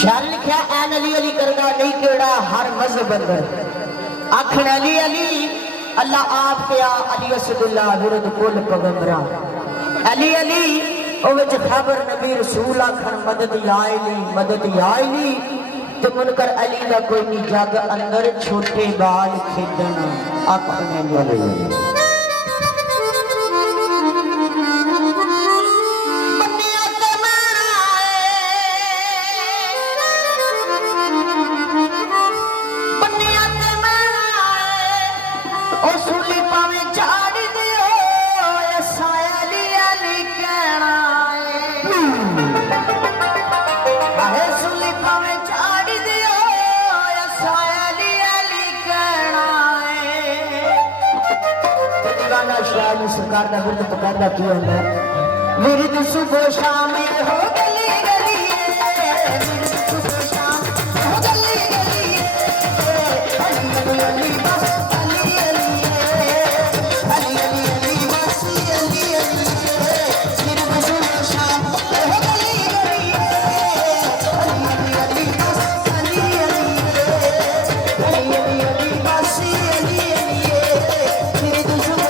शार लिखा ऐन अली अली करदा नहीं केड़ा हर मजहब अंदर आखण अली अली अल्लाह आप क्या अली असदुल्ला विरुद्ध कुल पैगंबरा अली अली ओ विच खबर नबी रसूल आखण मदद आए नी ते मुनकर अली दा कोई नहीं जग अंदर छोटे बाल खेडन आखण अली अली सरकार का विरुद्ध पकड़ना क्यों है विरुद्ध सुबह शाम हो गली गली विरुद्ध सुबह शाम हो गली गली अली अली बस अली अली अली अली बस अली अली विरुद्ध सुबह शाम हो गली गली अली अली बस अली अली बस अली विरुद्ध सुबह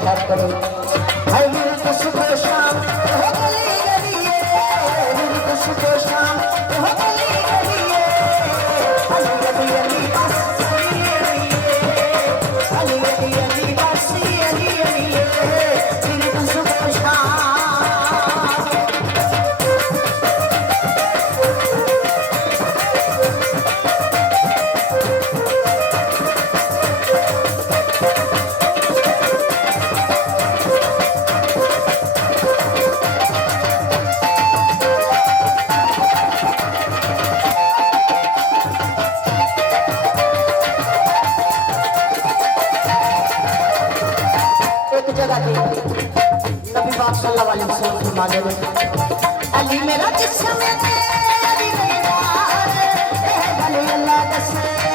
खैर करो है विरुद्ध सुबह शाम हो गली गली विरुद्ध सुबह शाम हो गली गली अली अली बस अली अली बस अली विरुद्ध सुबह शाम नबी पाक सल्लल्लाहु अलैहि वसल्लम फरमाते हैं अली मेरा जिस्म है अली मेरा ए अली अल्लाह दसे